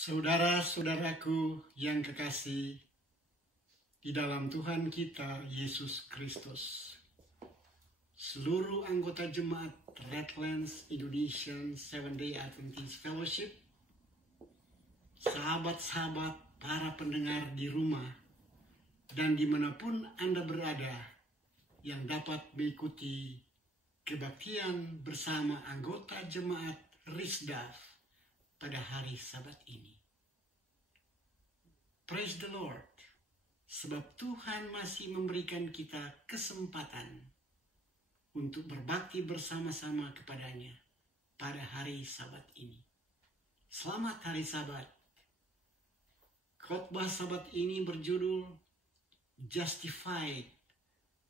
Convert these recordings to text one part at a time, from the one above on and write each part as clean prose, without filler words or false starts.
Saudara-saudaraku yang kekasih di dalam Tuhan kita Yesus Kristus, seluruh anggota jemaat Redlands Indonesian Seventh-day Adventist Fellowship, sahabat-sahabat para pendengar di rumah dan dimanapun Anda berada yang dapat mengikuti kebaktian bersama anggota jemaat Risdaf pada hari Sabat ini. Praise the Lord, sebab Tuhan masih memberikan kita kesempatan untuk berbakti bersama-sama kepadanya pada hari Sabat ini. Selamat hari Sabat. Khotbah Sabat ini berjudul Justified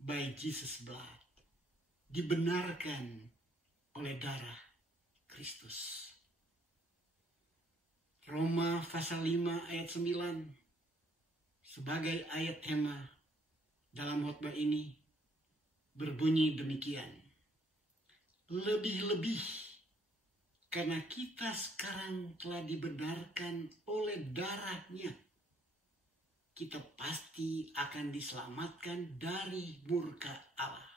by Jesus' Blood, dibenarkan oleh darah Kristus. Roma pasal 5 ayat 9 sebagai ayat tema dalam khotbah ini berbunyi demikian. Lebih-lebih karena kita sekarang telah dibenarkan oleh darahnya, kita pasti akan diselamatkan dari murka Allah.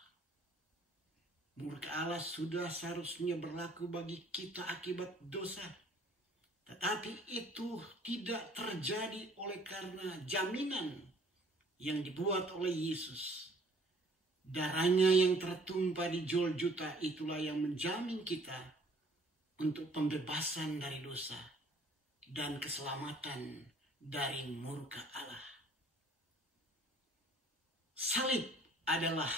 Murka Allah sudah seharusnya berlaku bagi kita akibat dosa. Tetapi itu tidak terjadi oleh karena jaminan yang dibuat oleh Yesus. Darahnya yang tertumpah di Golgota itulah yang menjamin kita untuk pembebasan dari dosa dan keselamatan dari murka Allah. Salib adalah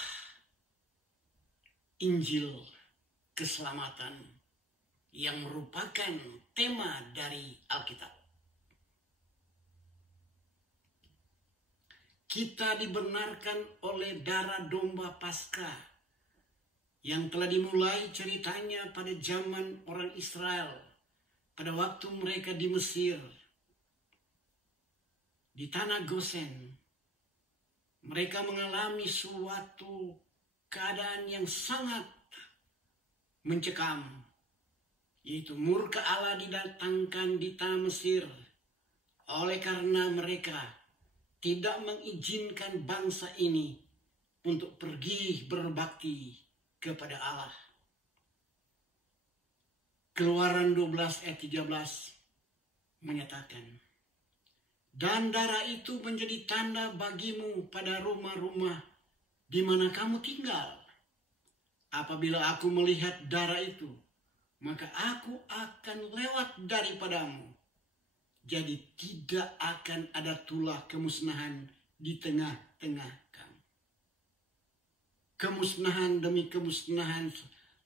Injil keselamatan yang merupakan tema dari Alkitab. Kita dibenarkan oleh darah domba Paskah yang telah dimulai ceritanya pada zaman orang Israel pada waktu mereka di Mesir, di tanah Gosen. Mereka mengalami suatu keadaan yang sangat mencekam, yaitu murka Allah didatangkan di tanah Mesir oleh karena mereka tidak mengizinkan bangsa ini untuk pergi berbakti kepada Allah. Keluaran 12 ayat 13 menyatakan, dan darah itu menjadi tanda bagimu pada rumah-rumah di mana kamu tinggal. Apabila aku melihat darah itu, maka aku akan lewat daripadamu. Jadi tidak akan ada tulah kemusnahan di tengah-tengah kamu. Kemusnahan demi kemusnahan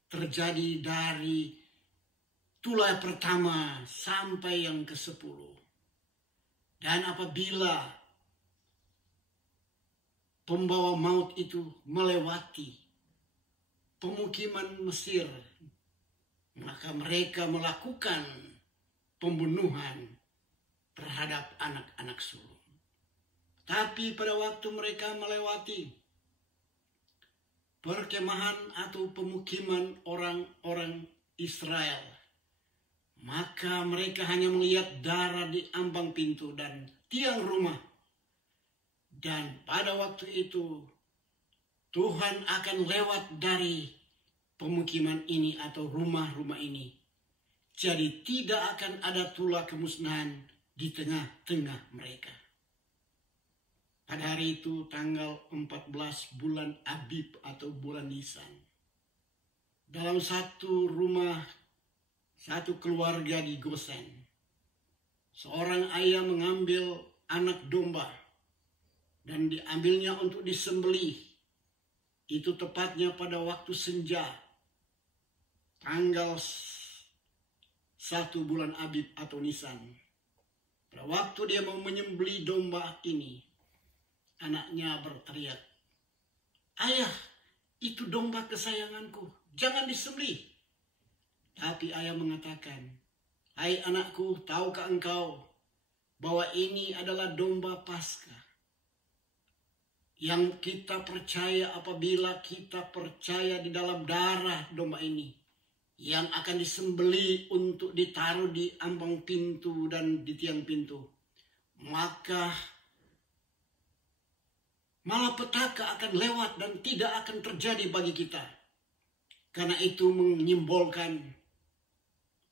terjadi dari tulah pertama sampai yang ke-10. Dan apabila pembawa maut itu melewati pemukiman Mesir, maka mereka melakukan pembunuhan terhadap anak-anak sulung. Tapi pada waktu mereka melewati perkemahan atau pemukiman orang-orang Israel, maka mereka hanya melihat darah di ambang pintu dan tiang rumah. Dan pada waktu itu Tuhan akan lewat dari pemukiman ini atau rumah-rumah ini. Jadi tidak akan ada tulah kemusnahan di tengah-tengah mereka. Pada hari itu tanggal 14 bulan Abib atau bulan Nisan. Dalam satu rumah, satu keluarga di Gosen, seorang ayah mengambil anak domba dan diambilnya untuk disembelih. Itu tepatnya pada waktu senja, tanggal 1 bulan Abib atau Nisan. Pada waktu dia mau menyembelih domba ini, anaknya berteriak, ayah, itu domba kesayanganku, jangan disembelih. Tapi ayah mengatakan, hai anakku, tahukah engkau bahwa ini adalah domba Paskah yang kita percaya apabila kita percaya di dalam darah domba ini, yang akan disembeli untuk ditaruh di ambang pintu dan di tiang pintu, maka malapetaka akan lewat dan tidak akan terjadi bagi kita. Karena itu menyimbolkan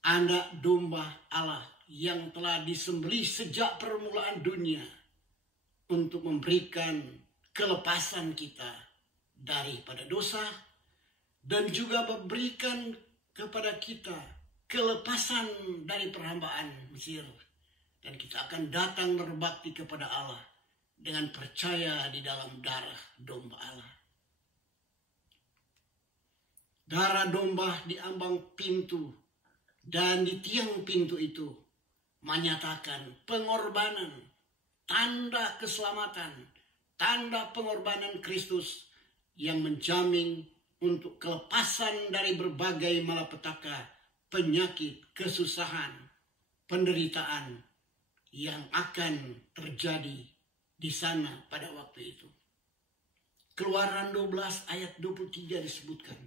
anak domba Allah yang telah disembelih sejak permulaan dunia untuk memberikan kelepasan kita daripada dosa dan juga memberikan kepada kita kelepasan dari perhambaan Mesir. Dan kita akan datang berbakti kepada Allah dengan percaya di dalam darah domba Allah. Darah domba di ambang pintu dan di tiang pintu itu menyatakan pengorbanan, tanda keselamatan, tanda pengorbanan Kristus yang menjamin untuk kelepasan dari berbagai malapetaka, penyakit, kesusahan, penderitaan yang akan terjadi di sana pada waktu itu. Keluaran 12 ayat 23 disebutkan,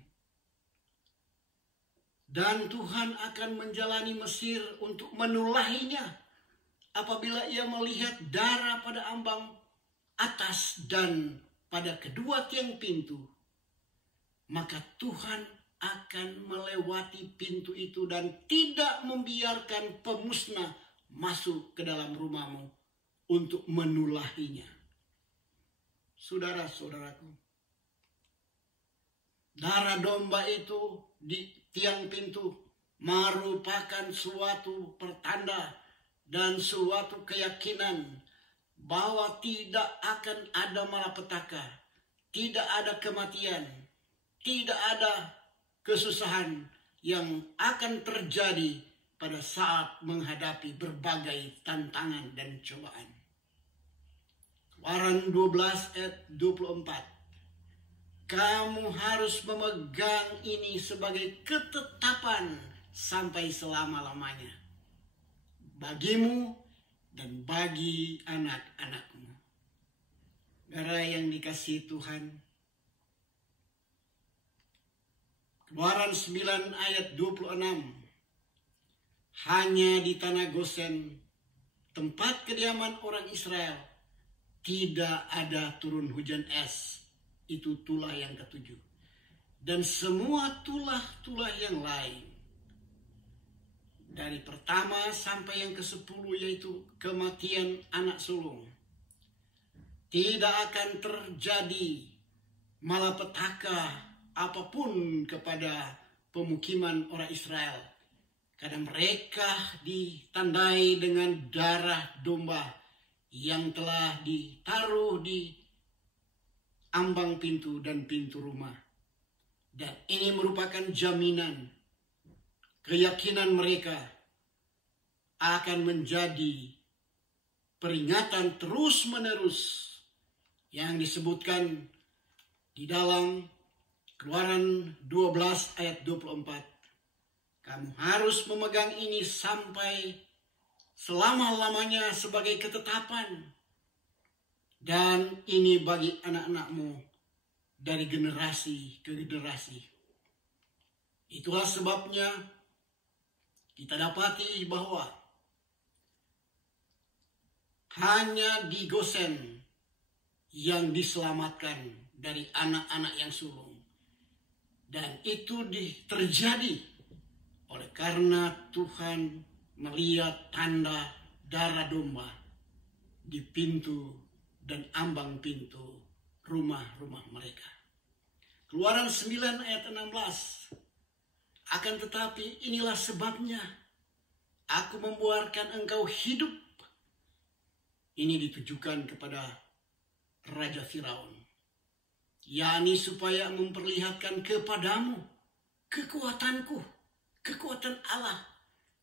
dan Tuhan akan menjalani Mesir untuk menulahinya apabila ia melihat darah pada ambang atas dan pada kedua tiang pintu. Maka Tuhan akan melewati pintu itu dan tidak membiarkan pemusnah masuk ke dalam rumahmu untuk menulahinya. Saudara-saudaraku, darah domba itu di tiang pintu merupakan suatu pertanda dan suatu keyakinan bahwa tidak akan ada malapetaka, tidak ada kematian, tidak ada kesusahan yang akan terjadi pada saat menghadapi berbagai tantangan dan cobaan. Keluaran 12 ayat 24. Kamu harus memegang ini sebagai ketetapan sampai selama-lamanya, bagimu dan bagi anak-anakmu. Saudara yang dikasihi Tuhan, Keluaran 9 ayat 26. Hanya di tanah Gosen, tempat kediaman orang Israel, tidak ada turun hujan es. Itu tulah yang ketujuh. Dan semua tulah-tulah yang lain, dari pertama sampai yang ke-10, yaitu kematian anak sulung, tidak akan terjadi malapetaka apapun kepada pemukiman orang Israel, karena mereka ditandai dengan darah domba yang telah ditaruh di ambang pintu dan pintu rumah. Dan ini merupakan jaminan, keyakinan mereka akan menjadi peringatan terus-menerus yang disebutkan di dalam Keluaran 12 ayat 24. Kamu harus memegang ini sampai selama-lamanya sebagai ketetapan. Dan ini bagi anak-anakmu dari generasi ke generasi. Itulah sebabnya kita dapati bahwa hanya di Gosen yang diselamatkan dari anak-anak yang sulung. Dan itu terjadi oleh karena Tuhan melihat tanda darah domba di pintu dan ambang pintu rumah-rumah mereka. Keluaran 9 ayat 16. Akan tetapi inilah sebabnya aku membiarkan engkau hidup. Ini ditujukan kepada Raja Firaun, yakni supaya memperlihatkan kepadamu kekuatanku, kekuatan Allah,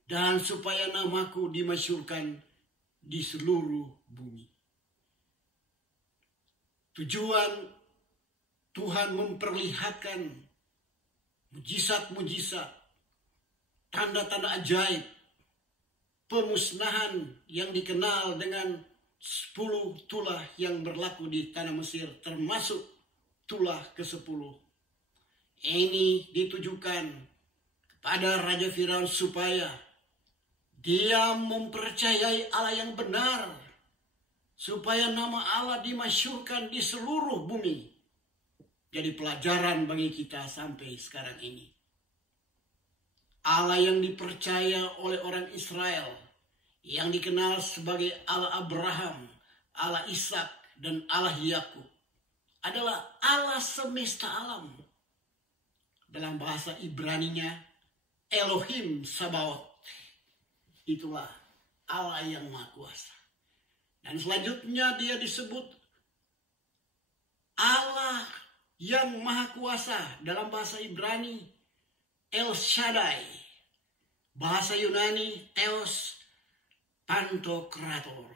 dan supaya namaku dimasyhurkan di seluruh bumi. Tujuan Tuhan memperlihatkan mujizat-mujizat, tanda-tanda ajaib, pemusnahan yang dikenal dengan 10 tulah yang berlaku di tanah Mesir, termasuk tulah ke-10. Ini ditujukan pada Raja Firaun supaya dia mempercayai Allah yang benar, supaya nama Allah dimasyhurkan di seluruh bumi. Jadi pelajaran bagi kita sampai sekarang ini. Allah yang dipercaya oleh orang Israel, yang dikenal sebagai Allah Abraham, Allah Ishak, dan Allah Yakub, adalah Allah semesta alam. Dalam bahasa Ibraninya, Elohim Sabaoth. Itulah Allah yang Maha Kuasa. Dan selanjutnya dia disebut Allah yang Maha Kuasa. Dalam bahasa Ibrani, El Shaddai. Bahasa Yunani, Theos Pantokrator.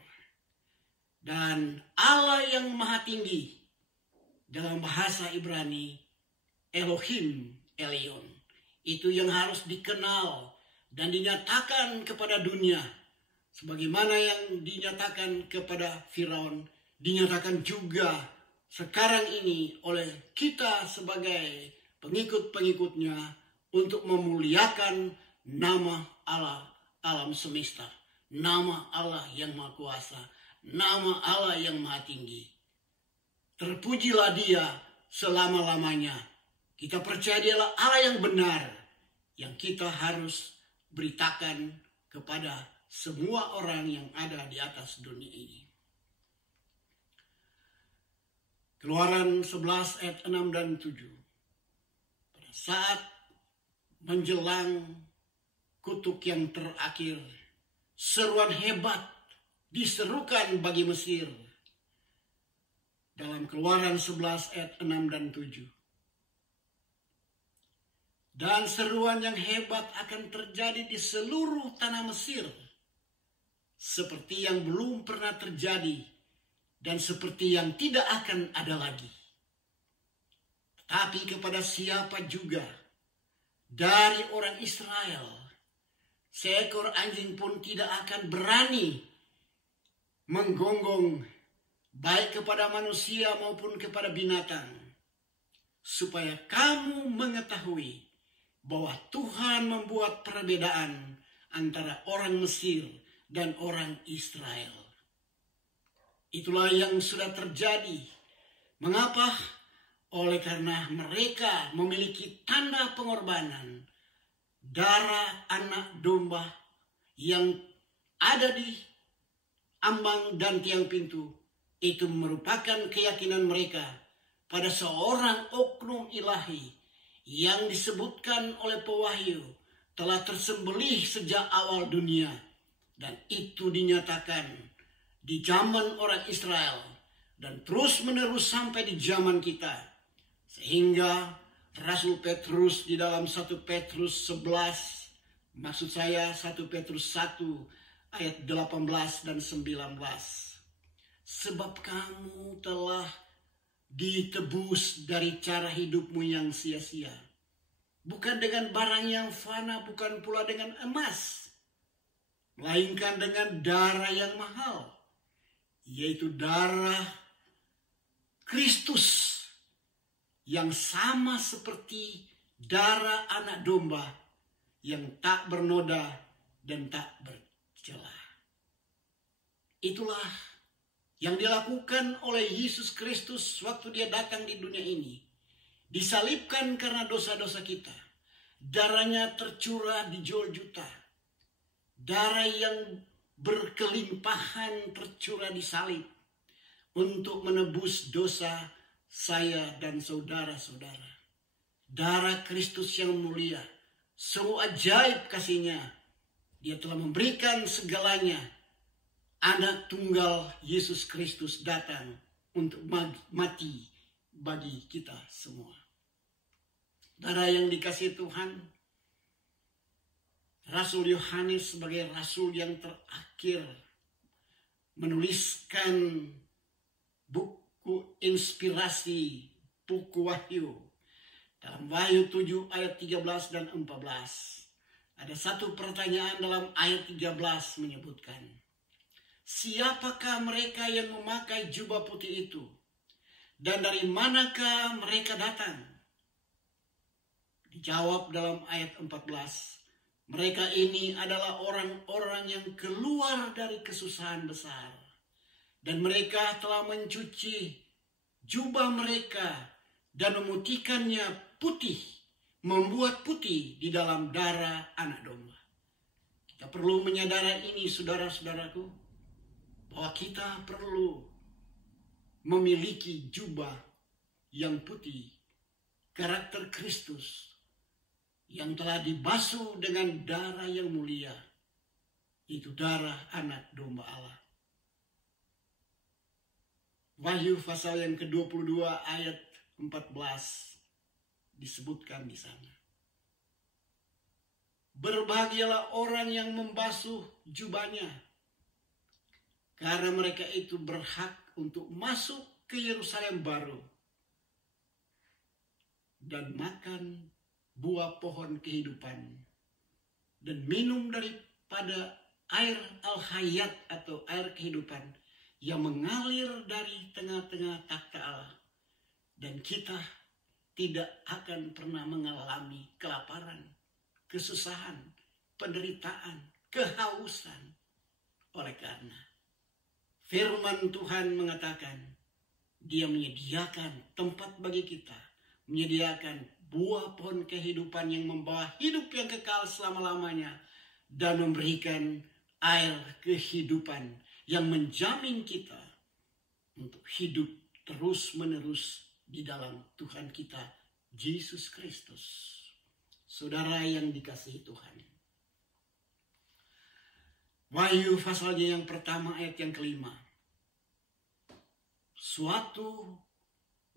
Dan Allah yang Maha Tinggi. Dalam bahasa Ibrani, Elohim Elyon. Itu yang harus dikenal dan dinyatakan kepada dunia. Sebagaimana yang dinyatakan kepada Firaun, dinyatakan juga sekarang ini oleh kita sebagai pengikut-pengikutnya untuk memuliakan nama Allah alam semesta. Nama Allah yang Maha Kuasa. Nama Allah yang Maha Tinggi. Terpujilah dia selama-lamanya. Kita percaya dialah Allah yang benar, yang kita harus beritakan kepada semua orang yang ada di atas dunia ini. Keluaran 11 ayat 6 dan 7. Pada saat menjelang kutuk yang terakhir, seruan hebat diserukan bagi Mesir. Dalam Keluaran 11 ayat 6 dan 7. Dan seruan yang hebat akan terjadi di seluruh tanah Mesir, seperti yang belum pernah terjadi dan seperti yang tidak akan ada lagi. Tetapi kepada siapa juga dari orang Israel, seekor anjing pun tidak akan berani menggonggong baik kepada manusia maupun kepada binatang, supaya kamu mengetahui bahwa Tuhan membuat perbedaan antara orang Mesir dan orang Israel. Itulah yang sudah terjadi. Mengapa? Oleh karena mereka memiliki tanda pengorbanan, darah anak domba yang ada di ambang dan tiang pintu. Itu merupakan keyakinan mereka pada seorang oknum ilahi yang disebutkan oleh pewahyu telah tersembelih sejak awal dunia, dan itu dinyatakan di zaman orang Israel dan terus menerus sampai di zaman kita, sehingga Rasul Petrus di dalam 1 Petrus 11, maksud saya 1 Petrus 1 ayat 18 dan 19, sebab kamu telah ditebus dari cara hidupmu yang sia-sia, bukan dengan barang yang fana, bukan pula dengan emas, melainkan dengan darah yang mahal, yaitu darah Kristus, yang sama seperti darah anak domba yang tak bernoda dan tak bercela. Itulah yang dilakukan oleh Yesus Kristus waktu dia datang di dunia ini. Disalibkan karena dosa-dosa kita. Darahnya tercurah di juta. Darah yang berkelimpahan tercurah di salib untuk menebus dosa saya dan saudara-saudara. Darah Kristus yang mulia, sungguh ajaib kasih-Nya. Dia telah memberikan segalanya. Anak tunggal Yesus Kristus datang untuk mati bagi kita semua. Saudara yang dikasihi Tuhan, Rasul Yohanes sebagai rasul yang terakhir menuliskan buku inspirasi, buku Wahyu. Dalam Wahyu 7 ayat 13 dan 14. Ada satu pertanyaan dalam ayat 13 menyebutkan, siapakah mereka yang memakai jubah putih itu? Dan dari manakah mereka datang? Dijawab dalam ayat 14. Mereka ini adalah orang-orang yang keluar dari kesusahan besar. Dan mereka telah mencuci jubah mereka dan memutihkannya putih, membuat putih di dalam darah anak domba. Kita perlu menyadari ini, saudara-saudaraku, bahwa kita perlu memiliki jubah yang putih, karakter Kristus, yang telah dibasuh dengan darah yang mulia, itu darah anak domba Allah. Wahyu pasal yang ke-22 ayat 14 disebutkan di sana. Berbahagialah orang yang membasuh jubahnya, karena mereka itu berhak untuk masuk ke Yerusalem baru dan makan buah pohon kehidupan dan minum daripada air al-hayat atau air kehidupan yang mengalir dari tengah-tengah takhta Allah. Dan kita tidak akan pernah mengalami kelaparan, kesusahan, penderitaan, kehausan. Oleh karena firman Tuhan mengatakan, Dia menyediakan tempat bagi kita, menyediakan buah pohon kehidupan yang membawa hidup yang kekal selama-lamanya dan memberikan air kehidupan yang menjamin kita untuk hidup terus-menerus di dalam Tuhan kita, Yesus Kristus. Saudara yang dikasihi Tuhan. Wahyu pasalnya yang pertama ayat yang kelima. Suatu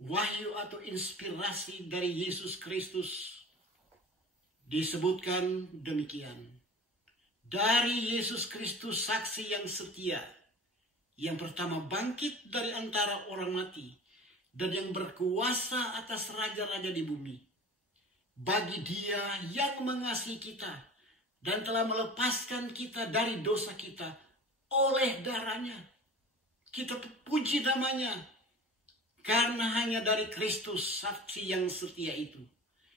wahyu atau inspirasi dari Yesus Kristus disebutkan demikian. Dari Yesus Kristus saksi yang setia, yang pertama bangkit dari antara orang mati, dan yang berkuasa atas raja-raja di bumi. Bagi Dia yang mengasihi kita, dan telah melepaskan kita dari dosa kita oleh darahnya. Kita puji namanya. Karena hanya dari Kristus saksi yang setia itu,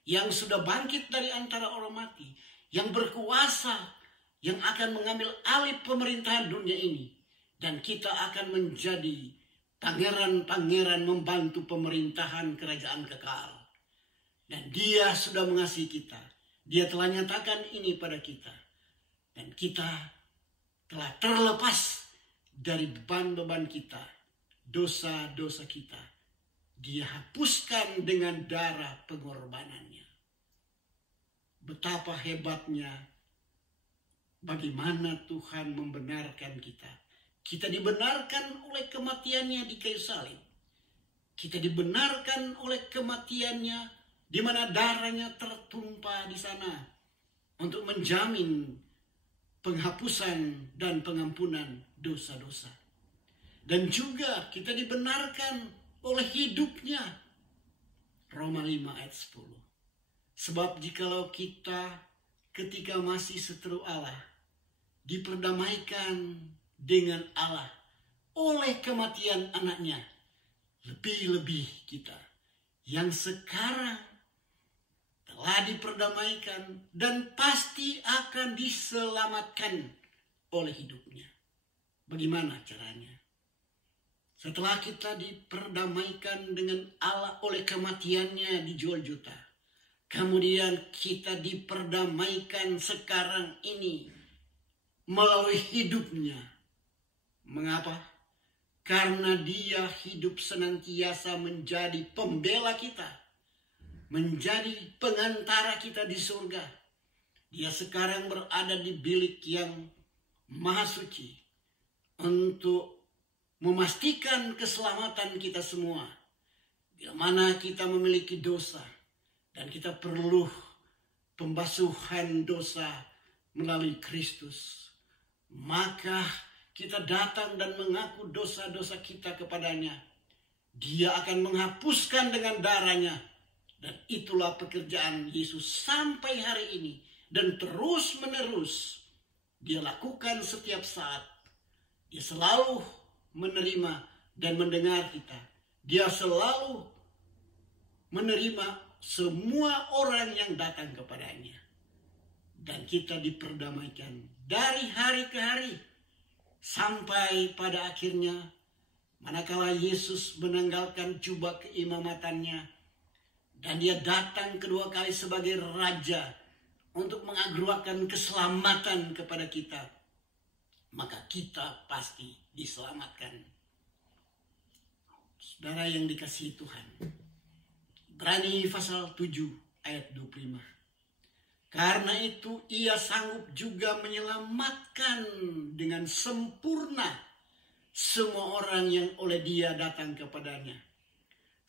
yang sudah bangkit dari antara orang mati, yang berkuasa, yang akan mengambil alih pemerintahan dunia ini. Dan kita akan menjadi pangeran-pangeran membantu pemerintahan kerajaan kekal. Dan Dia sudah mengasihi kita. Dia telah nyatakan ini pada kita. Dan kita telah terlepas dari beban-beban kita, dosa-dosa kita. Dia hapuskan dengan darah pengorbanannya. Betapa hebatnya bagaimana Tuhan membenarkan kita. Kita dibenarkan oleh kematiannya di kayu salib. Kita dibenarkan oleh kematiannya di mana darahnya tertumpah di sana untuk menjamin penghapusan dan pengampunan dosa-dosa. Dan juga kita dibenarkan oleh hidupnya. Roma 5 ayat 10. Sebab jikalau kita ketika masih seteru Allah diperdamaikan dengan Allah oleh kematian anaknya, lebih-lebih kita yang sekarang telah diperdamaikan dan pasti akan diselamatkan oleh hidupnya. Bagaimana caranya? Setelah kita diperdamaikan dengan Allah oleh kematiannya di Golgota, kemudian kita diperdamaikan sekarang ini melalui hidupnya. Mengapa? Karena Dia hidup senantiasa menjadi pembela kita, menjadi pengantara kita di surga. Dia sekarang berada di bilik yang maha suci untuk memastikan keselamatan kita semua. Bila mana kita memiliki dosa dan kita perlu pembasuhan dosa melalui Kristus, maka kita datang dan mengaku dosa-dosa kita kepadanya. Dia akan menghapuskan dengan darahnya. Dan itulah pekerjaan Yesus sampai hari ini. Dan terus menerus Dia lakukan setiap saat. Dia selalu menerima dan mendengar kita. Dia selalu menerima semua orang yang datang kepadanya. Dan kita diperdamaikan dari hari ke hari. Sampai pada akhirnya, manakala Yesus menanggalkan jubah keimamatannya, dan dia datang kedua kali sebagai Raja untuk menganugerahkan keselamatan kepada kita, maka kita pasti diselamatkan. Saudara yang dikasihi Tuhan, Ibrani pasal 7 ayat 25. Karena itu ia sanggup juga menyelamatkan dengan sempurna semua orang yang oleh dia datang kepadanya.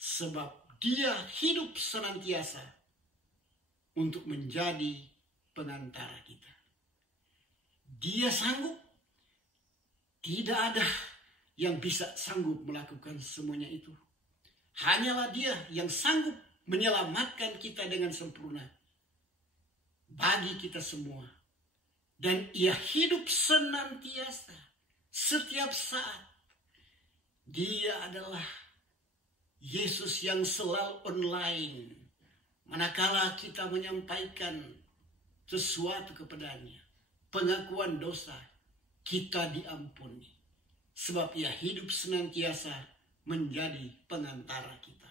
Sebab dia hidup senantiasa untuk menjadi pengantara kita. Dia sanggup. Tidak ada yang bisa sanggup melakukan semuanya itu. Hanyalah dia yang sanggup menyelamatkan kita dengan sempurna. Bagi kita semua. Dan ia hidup senantiasa. Setiap saat. Dia adalah Yesus yang selalu online. Manakala kita menyampaikan sesuatu kepadanya. Pengakuan dosa. Kita diampuni. Sebab ia hidup senantiasa menjadi pengantara kita.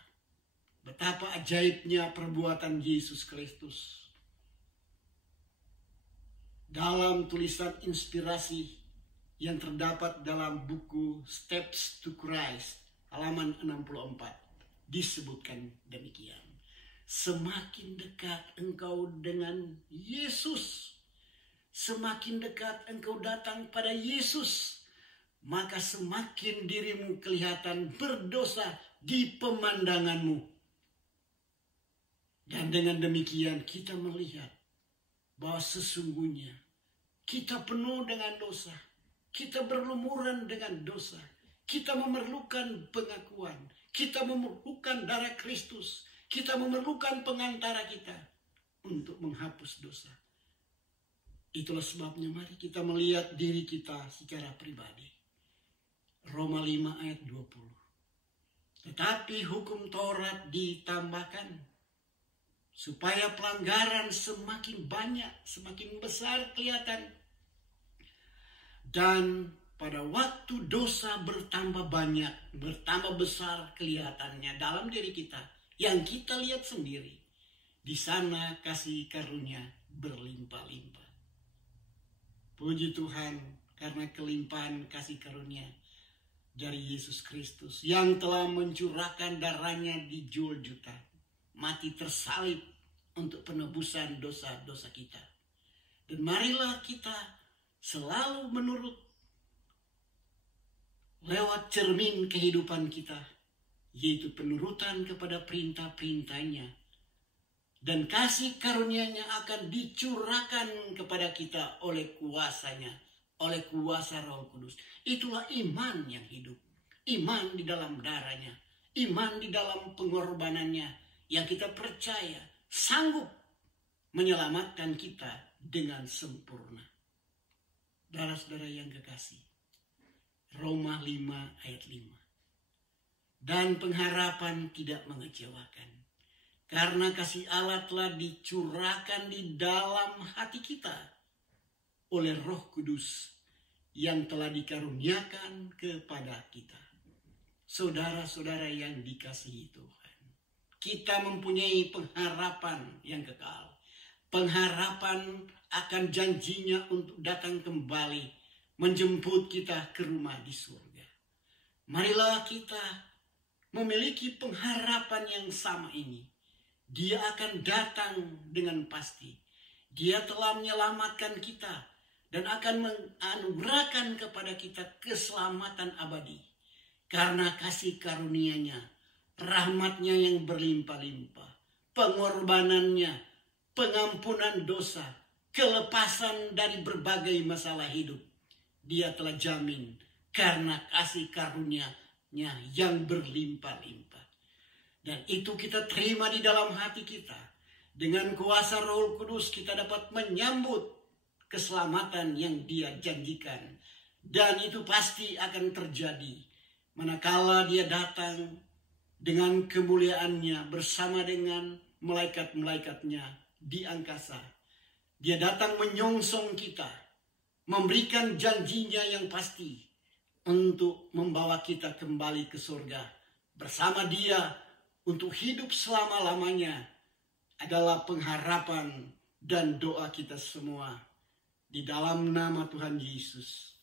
Betapa ajaibnya perbuatan Yesus Kristus. Dalam tulisan inspirasi yang terdapat dalam buku Steps to Christ, halaman 64, disebutkan demikian. Semakin dekat engkau dengan Yesus, semakin dekat engkau datang pada Yesus, maka semakin dirimu kelihatan berdosa di pemandanganmu. Dan dengan demikian kita melihat bahwa sesungguhnya kita penuh dengan dosa. Kita berlumuran dengan dosa. Kita memerlukan pengakuan. Kita memerlukan darah Kristus. Kita memerlukan pengantara kita untuk menghapus dosa. Itulah sebabnya mari kita melihat diri kita secara pribadi. Roma 5 ayat 20. Tetapi hukum Taurat ditambahkan supaya pelanggaran semakin banyak, semakin besar kelihatan. Dan pada waktu dosa bertambah banyak, bertambah besar kelihatannya dalam diri kita, yang kita lihat sendiri, di sana kasih karunia berlimpah-limpah. Puji Tuhan karena kelimpahan kasih karunia dari Yesus Kristus yang telah mencurahkan darahnya di juljuta. Mati tersalib untuk penebusan dosa-dosa kita. Dan marilah kita selalu menurut lewat cermin kehidupan kita, yaitu penurutan kepada perintah-perintahnya. Dan kasih karunia-Nya akan dicurahkan kepada kita oleh kuasanya, oleh kuasa Roh Kudus. Itulah iman yang hidup. Iman di dalam darahnya, iman di dalam pengorbanannya, yang kita percaya sanggup menyelamatkan kita dengan sempurna. Saudara-saudara yang kekasih, Roma 5 ayat 5. Dan pengharapan tidak mengecewakan, karena kasih Allah telah dicurahkan di dalam hati kita oleh Roh Kudus yang telah dikaruniakan kepada kita. Saudara-saudara yang dikasihi Tuhan, kita mempunyai pengharapan yang kekal. Pengharapan akan janjinya untuk datang kembali menjemput kita ke rumah di surga. Marilah kita memiliki pengharapan yang sama ini. Dia akan datang dengan pasti. Dia telah menyelamatkan kita dan akan menganugerahkan kepada kita keselamatan abadi. Karena kasih karunia-Nya, rahmat-Nya yang berlimpah-limpah, pengorbanannya, pengampunan dosa, kelepasan dari berbagai masalah hidup. Dia telah jamin karena kasih karunia-Nya yang berlimpah-limpah. Dan itu kita terima di dalam hati kita. Dengan kuasa Roh Kudus kita dapat menyambut keselamatan yang Dia janjikan. Dan itu pasti akan terjadi manakala Dia datang dengan kemuliaannya bersama dengan malaikat-malaikatnya di angkasa. Dia datang menyongsong kita, memberikan janjinya yang pasti untuk membawa kita kembali ke surga. Bersama Dia untuk hidup selama-lamanya adalah pengharapan dan doa kita semua. Di dalam nama Tuhan Yesus.